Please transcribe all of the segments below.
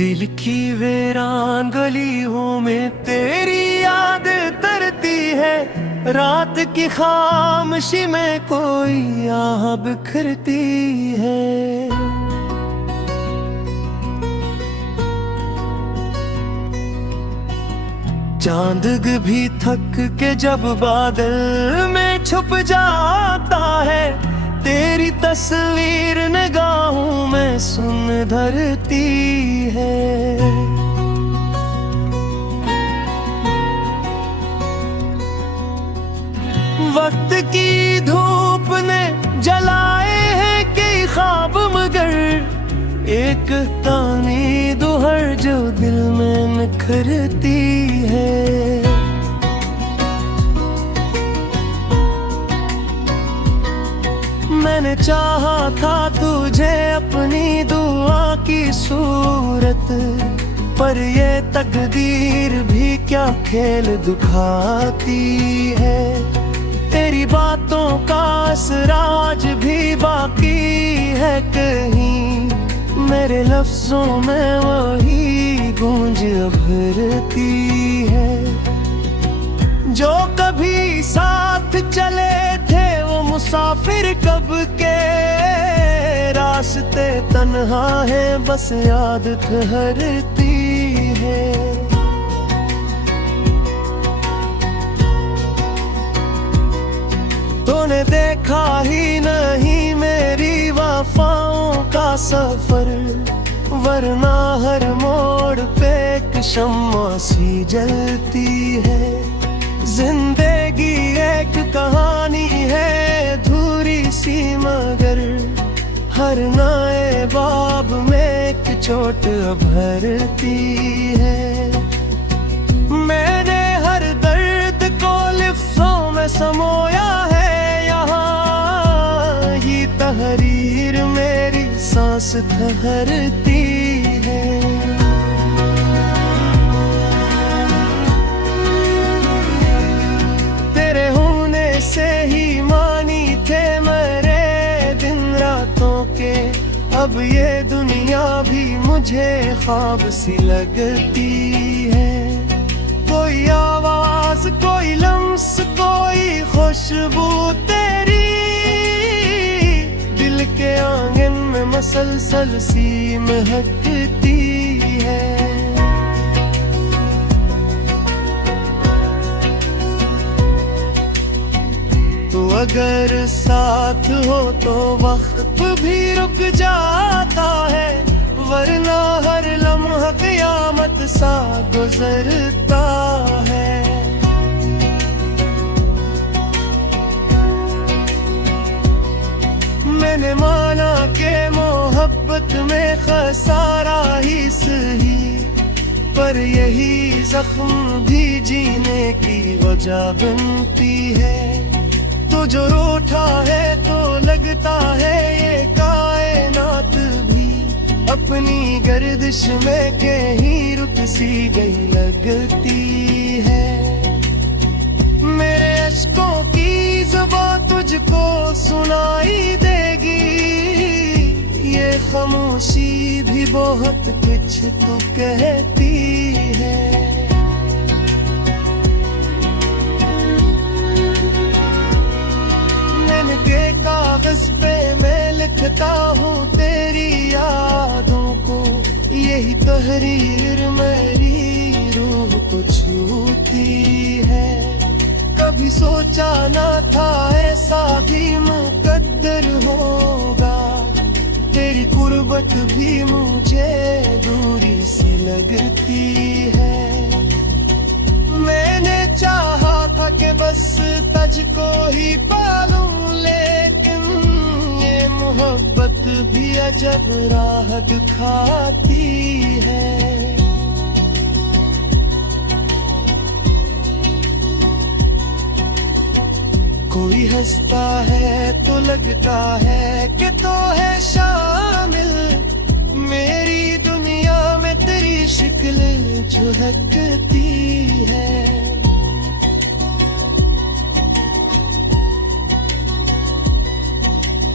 दिल की वीरान गलियों में तेरी याद तरती है। रात की खामोशी में कोई आह बिखरती है। चांद भी थक के जब बादल में छुप जाता है, तेरी तस्वीर निगाहों में सुन धरती है। वक्त की धूप ने जलाए हैं कई ख्वाब, मगर एक तानीद हर जो दिल में निखरती है। मैंने चाहा था तुझे अपनी दुआ की सूरत, पर ये तकदीर भी क्या खेल दिखाती है। तेरी बातों का असर आज भी बाकी है कहीं, मेरे लफ्जों में वही गूंज उभरती है। जो कभी साथ चले थे वो मुसाफिर कब के, रास्ते तन्हा है बस याद ठहरती है। तूने देखा ही नहीं मेरी वफाओं का सफर, वरना हर मोड़ पे एक शम्मा सी जलती है। जिंदगी एक कहानी है अधूरी सी, मगर हर नए बाब में एक चोट भरती है। मैंने हर दर्द को लिफ्ज़ों में समोया है, यहाँ ये तहरीर मेरी सांस ठहरती है। तेरे होने से ही मानी थे मेरे दिन रातों के, अब ये दुनिया भी मुझे ख्वाब सी लगती है। कोई आवाज, कोई लम्स, कोई खुशबू तेरी दिल के आंगन में मसलसल सी महकती है। तो अगर साथ हो तो वक्त भी रुक जाता है, वरना हर लम्हा क़यामत सा गुजरता है। मैंने माना कि मोहब्बत में खसारा ही सही, पर यही जख्म भी जीने की वजह बनती है। तो जो रूठा है तो लगता है ये कायनात भी अपनी गर्दिश में कहीं रुक सी गई लगती है। मेरे अश्कों की ज़ुबान तुझको सुनाई देगी, ये खामोशी भी बहुत कुछ तो कहती है। के कागज पे मैं लिखता हूँ तेरी यादों को, यही तहरीर मेरी रूह को छूती है। कभी सोचा ना था ऐसा भी मुकद्दर होगा, तेरी कुर्बत भी मुझे दूरी सी लगती है। मैंने चाहा था कि बस तुझको ही पालूं, लेकिन ये मोहब्बत भी अजब राह दिखाती है। कोई हंसता है तो लगता है कि तो है शामिल, मेरी दुनिया में तेरी शक्ल झलकती है।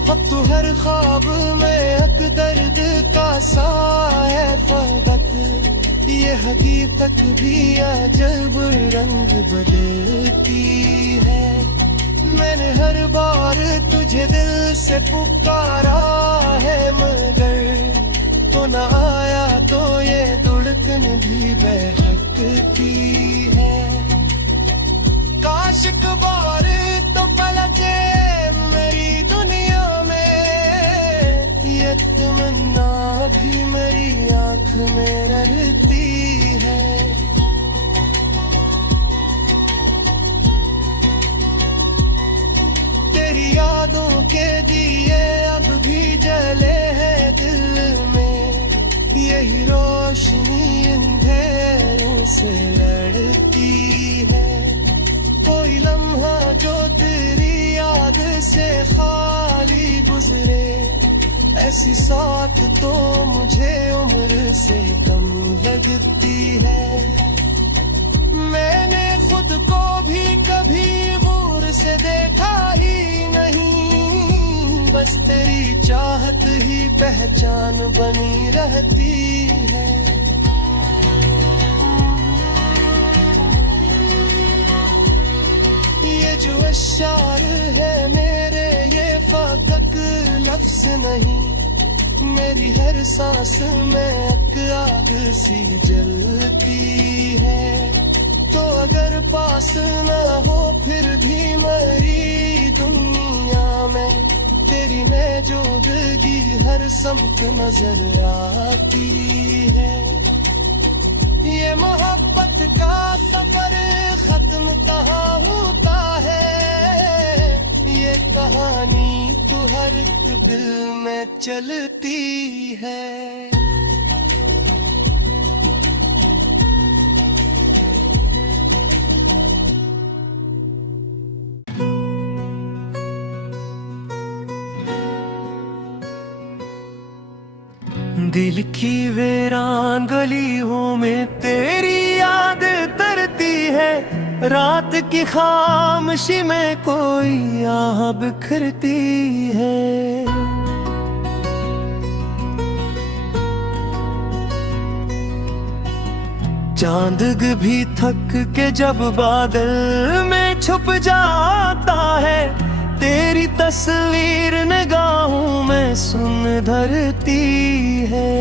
अब तो हर ख्वाब में एक दर्द का सा है फकत, ये हकीकत भी अजब रंग बदलती है। मैंने हर बार तुझे दिल से पुकारा है, मगर तो न आया, तो ये धड़कन भी बहकती है। काश एक बार तो पलके मेरी दुनिया में, ये तमन्ना भी मेरी आँख में रहती है। तेरी यादों के दिए अब भी जले हैं दिल में, यही रोशनी अंधेरों से लड़ती है। कोई लम्हा जो तेरी याद से खाली गुजरे, ऐसी साथ तो मुझे उम्र से कम लगती है। मैंने खुद को भी कभी गौर से देखा ही नहीं, बस तेरी चाहत ही पहचान बनी रहती है। ये जो अशार है मेरे, ये फकत लफ्ज़ नहीं, मेरी हर सांस में एक आग सी जलती है। तो अगर पास न हो फिर भी मेरी दुनिया में, तेरी मौजूदगी हर समत नजर आती है। ये मोहब्बत का सफर खत्म कहाँ होता है, ये कहानी तो हर एक दिल में चलती है। दिल की वीरान गलियों में तेरी याद तरती है, रात की खामोशी में कोई आह बिखरती है। चांद भी थक के जब बादल में छुप जाता है, तेरी तस्वीर निगाहों में सुन धरती है।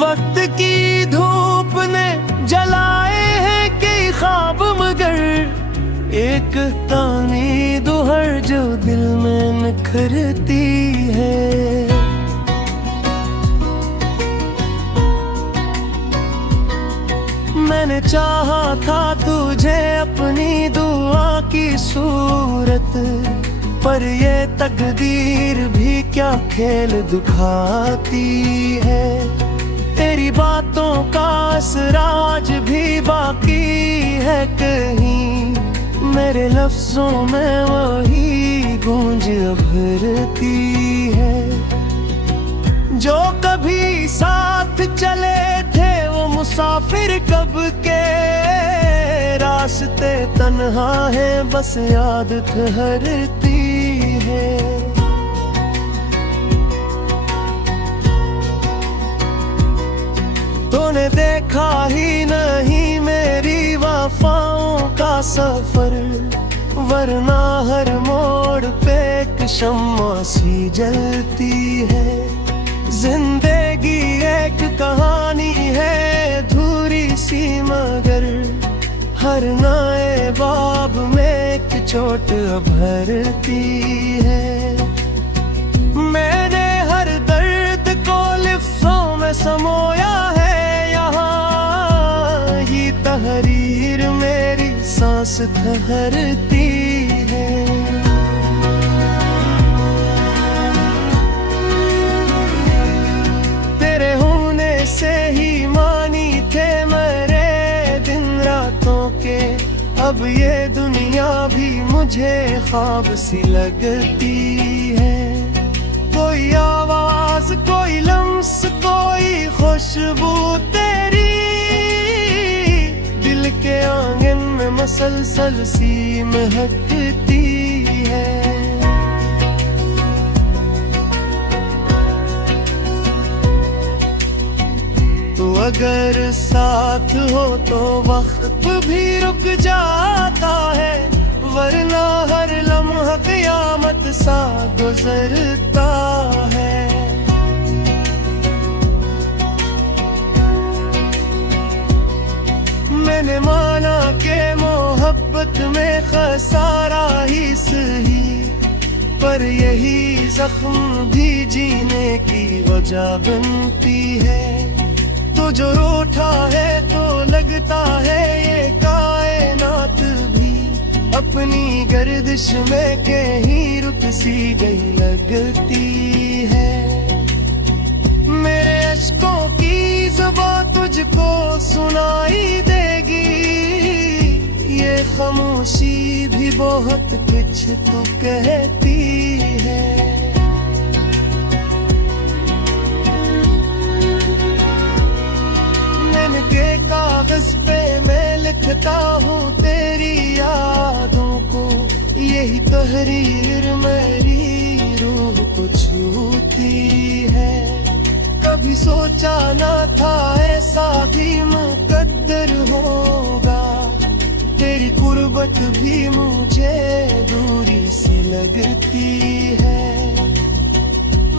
वक्त की धूप ने जलाए हैं कई ख्वाब, मगर एक तामीद हर जो दिल में निखरती है। मैंने चाहा था तुझे अपनी दुआ की सूरत, पर ये तकदीर भी क्या खेल दिखाती है। तेरी बातों का असर आज भी बाकी है कहीं, मेरे लफ्जों में वही गूंज उभरती है। जो कभी साथ चले थे वो मुसाफिर कब के, रास्ते तन्हा है बस याद ठहरती है। तूने देखा ही नहीं मेरी वफाओं का सफर, वरना हर मोड़ पे एक शम्मा सी जलती है। जिंदगी एक कहानी है अधूरी सी, मगर हर नए बाब में एक चोट भरती है। मैंने हर दर्द को लिफ्ज़ों में समोया है, यहाँ ये तहरीर मेरी सांस ठहरती है। तेरे होने से ही मानी थे मेरे दिन रातों के, अब ये दुनिया भी मुझे ख्वाब सी लगती है। कोई आवाज, कोई लम्स, कोई खुशबू तेरी, दिल के आंगन में मसलसल सी महकती है। तो अगर साथ हो तो वक्त भी रुक जाता है, वरना हर लम्हा क़यामत सा गुजरता है। मैंने माना कि मोहब्बत में खसारा ही सही, पर यही जख्म भी जीने की वजह बनती है। तो जो रूठा है तो लगता है ये कायनात भी अपनी गर्दिश में कहीं रुक सी गई लगती है। मेरे अश्कों की ज़ुबान तुझको सुनाई देगी, ये खामोशी भी बहुत कुछ तो कहती है। के कागज पे मैं लिखता हूँ तेरी यादों को, यही तहरीर मेरी रूह को छूती है। कभी सोचा न था ऐसा भी मुकद्दर होगा, तेरी कुर्बत भी मुझे दूरी सी लगती है।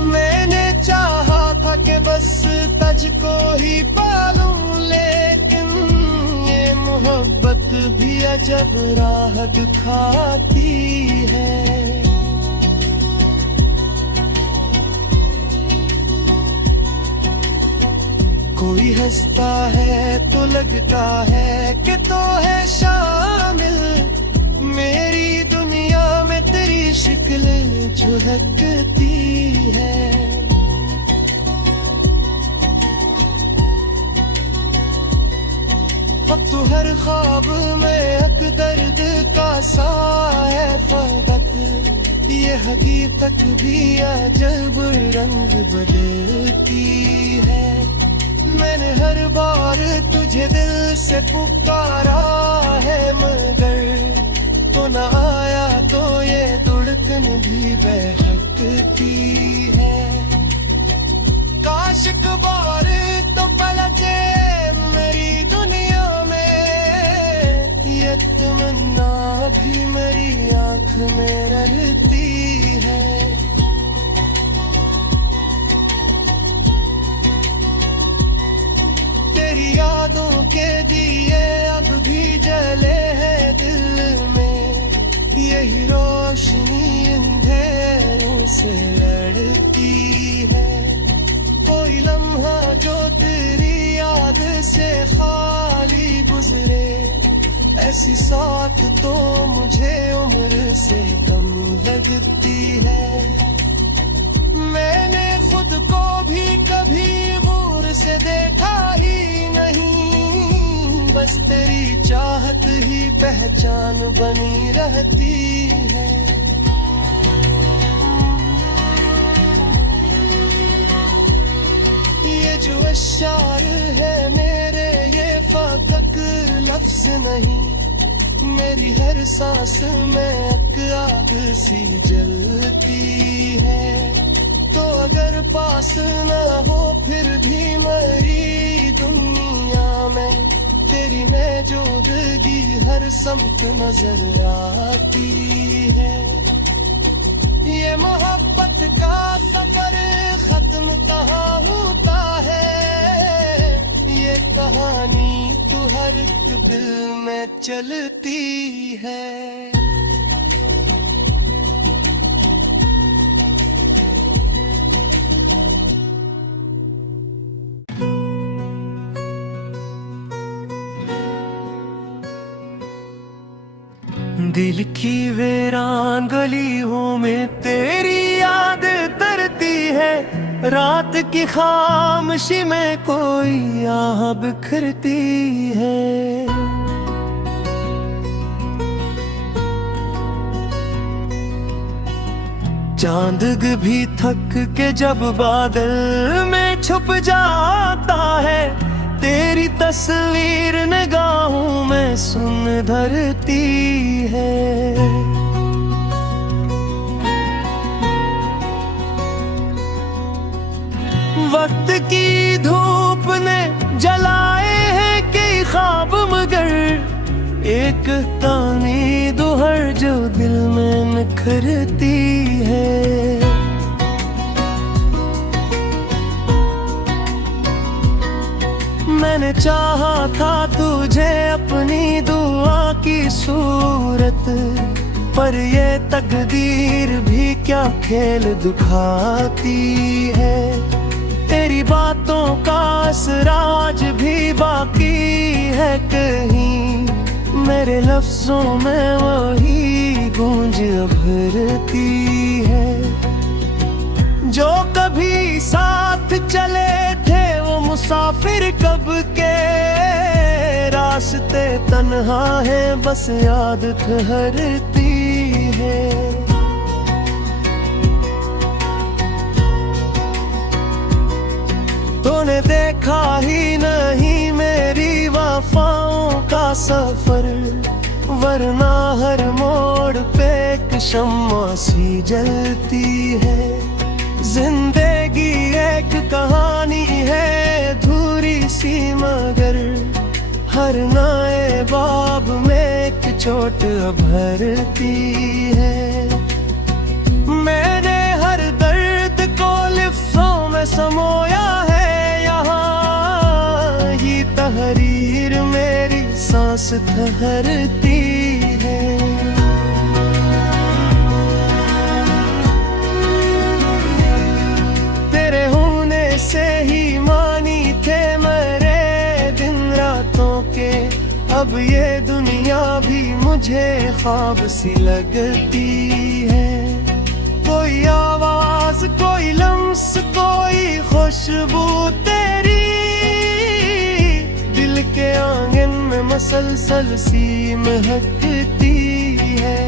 मैंने चाहा था कि बस तुझको ही पालूं, लेकिन ये मोहब्बत भी अजब राह दिखाती है। कोई हंसता है तो लगता है कि तो है शामिल, मेरी दुनिया में तेरी शिक्ल झलकती है। अब तो हर ख्वाब में एक दर्द का सा है फकत, ये हकीकत भी अजब रंग बदलती है। मैंने हर बार तुझे दिल से पुकारा है, मगर तो न आया, तो ये धड़कन भी बहकती है। काश एक बार तो पलटे मेरी दुनिया में, ये तमन्ना भी मेरी आँख में रहती है। तेरी यादों के दिए अब भी जले हैं दिल में, यही रोशनी अंधेरों से लड़ती है। कोई लम्हा जो तेरी याद से खाली गुजरे, ऐसी साथ तो मुझे उम्र से कम लगती है। मैंने खुद को भी कभी गौर से देखा ही नहीं, बस तेरी चाहत ही पहचान बनी रहती है। ये जो अशार है मेरे, ये फकत लफ्ज़ नहीं, मेरी हर सांस में एक आग सी जलती है। तो अगर पास न हो फिर भी मेरी दुनिया में, तेरी मौजूदगी हर समत नजर आती है। ये मोहब्बत का सफर खत्म कहाँ होता है, ये कहानी तो हर एक दिल में चलती है। दिल की वीरान गलियों में तेरी याद तरती है, रात की खामोशी में कोई आह बिखरती है। चांद भी थक के जब बादल में छुप जाता है, तेरी तस्वीर निगाहों में सुन धरती है। वक्त की धूप ने जलाए हैं कई ख्वाब, मगर एक तामीद हर जो दिल में निखरती है। मैंने चाहा था तुझे अपनी दुआ की सूरत, पर ये तकदीर भी क्या खेल दिखाती है। तेरी बातों का असर आज भी बाकी है कहीं, मेरे लफ्जों में वही गूंज उभरती है। जो कभी साथ चले थे वो मुसाफिर कब के, रास्ते तन्हा है बस याद ठहरती है। तूने देखा ही नहीं मेरी वफाओं का सफर, वरना हर मोड़ पे एक शम्मा सी जलती है। जिंदगी एक कहानी है अधूरी सी, मगर हर नए बाब में एक चोट भरती है। मैंने हर दर्द को लिफ्ज़ों में समोया है, यहाँ ही तहरीर मेरी सांस ठहरती है। तेरे होने से ही मानी थे मेरे दिन रातों के, अब ये दुनिया भी मुझे ख्वाब सी लगती है। कोई आवाज, कोई लम्स, कोई खुशबू तेरी दिल के आंगन में मसलसल सी महकती है।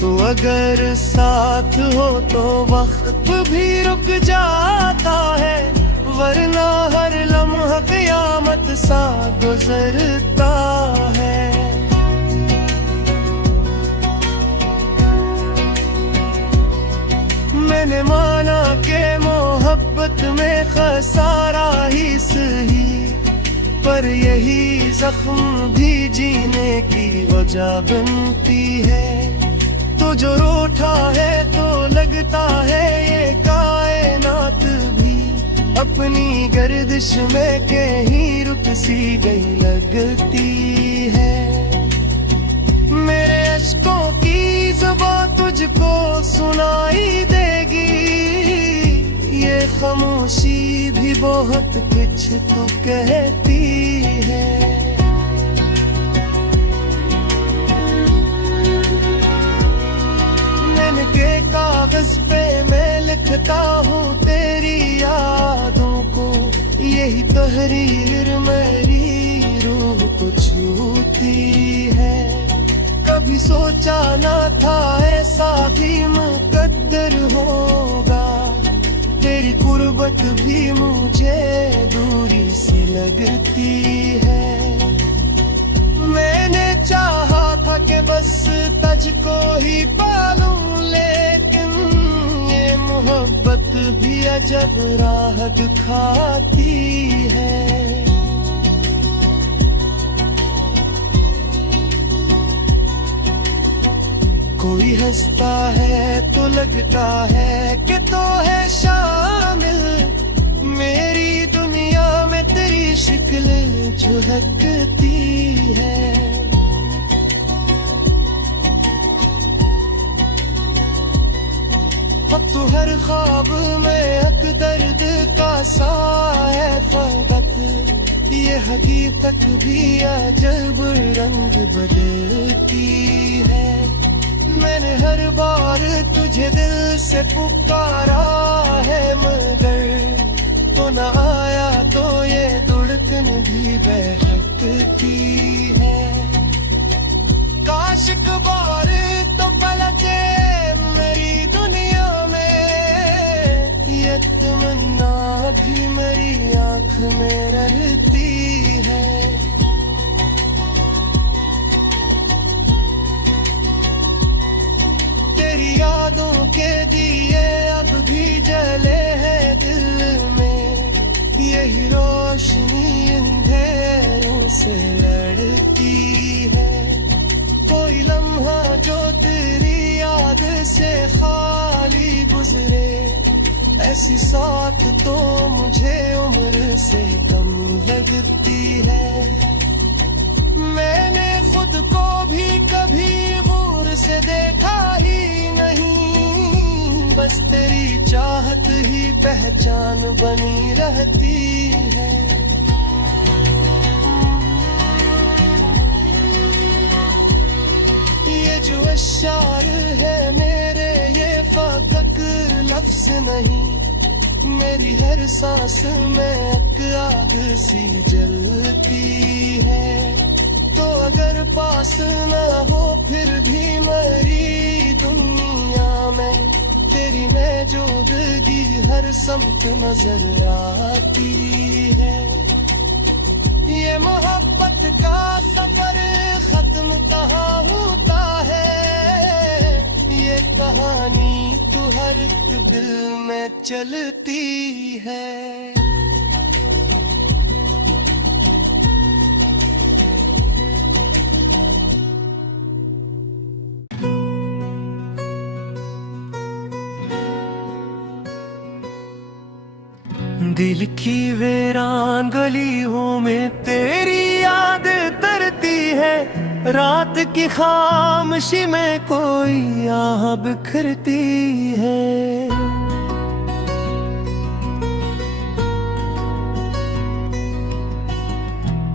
तो अगर साथ हो तो वक्त भी रुक जाता है, वरना हर लम्हा क़यामत सा गुजरता है। मैंने माना कि मोहब्बत में खसारा ही सही, पर यही जख्म भी जीने की वजह बनती है। तो जो रूठा है तो लगता है ये कायनात भी अपनी गर्दिश में कहीं रुक सी गई लगती है। मेरे अश्कों की ज़ुबान तुझको सुनाई देगी, ये खामोशी भी बहुत कुछ तो कहती है। के कागज पे मैं लिखता हूँ तेरी यादों को, यही तहरीर मेरी रूह को छूती है। कभी सोचा न था ऐसा भी मुकद्दर होगा, तेरी कुर्बत भी मुझे दूरी सी लगती है। मैंने चाहा था कि बस तुझको ही पालूं, लेकिन ये मोहब्बत भी अजब राह दिखाती है। कोई हंसता है तो लगता है कि तो है शामिल, मेरी दुनिया में तेरी शिक्ल झलकती है। अब तो हर ख्वाब में एक दर्द का सा है फकत, ये हकीकत भी अजब रंग बदलती है। मैंने हर बार तुझे दिल से पुकारा है, मगर तो न आया तो ये धड़कन भी बहकती है। काश एक बार तो पलटे मेरी दुनिया में भी मेरी आँख में रहती है। तेरी यादों के दिए अब भी जले हैं दिल में, यही रोशनी अंधेरों से लड़ती है। कोई लम्हा जो तेरी याद से खाली गुजरे, ऐसी साथ तो मुझे उम्र से कम लगती है। मैंने खुद को भी कभी गौर से देखा ही नहीं, बस तेरी चाहत ही पहचान बनी रहती है। ये जो अशार है मेरे, ये फकत लफ्ज नहीं, मेरी हर सांस में एक आग सी जलती है। तो अगर पास न हो फिर भी मेरी दुनिया में, तेरी मौजूदगी हर समत नजर आती है। ये मोहब्बत का सफर खत्म कहाँ होता है, ये कहानी तो हर एक दिल में चलती है। दिल की वीरान गलियों में तेरी याद तरती है, रात की खामोशी में कोई आह बिखरती है।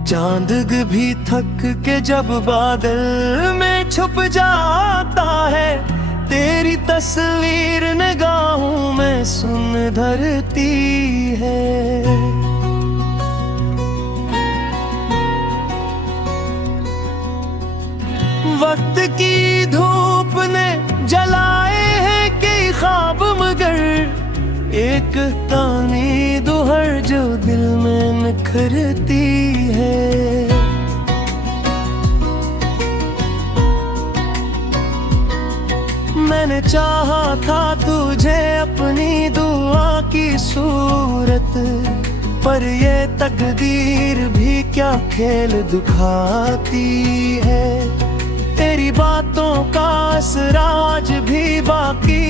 चांद भी थक के जब बादल में छुप जाता है, तेरी तस्वीर निगाहों में सुन धरती है। वक्त की धूप ने जलाए हैं कई ख्वाब, मगर एक तानी दुहर जो दिल में निखरती है। मैंने चाहा था तुझे अपनी दुआ की सूरत, पर ये तकदीर भी क्या खेल दिखाती है। तेरी बातों का असर आज भी बाकी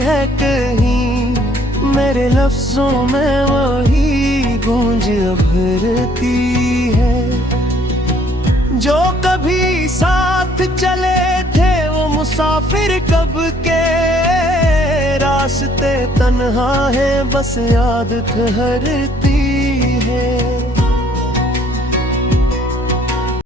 है कहीं, मेरे लफ्जों में वही गूंज उभरती है। जो कभी साथ चले थे वो मुसाफिर कब के, रास्ते तन्हा है बस याद ठहरती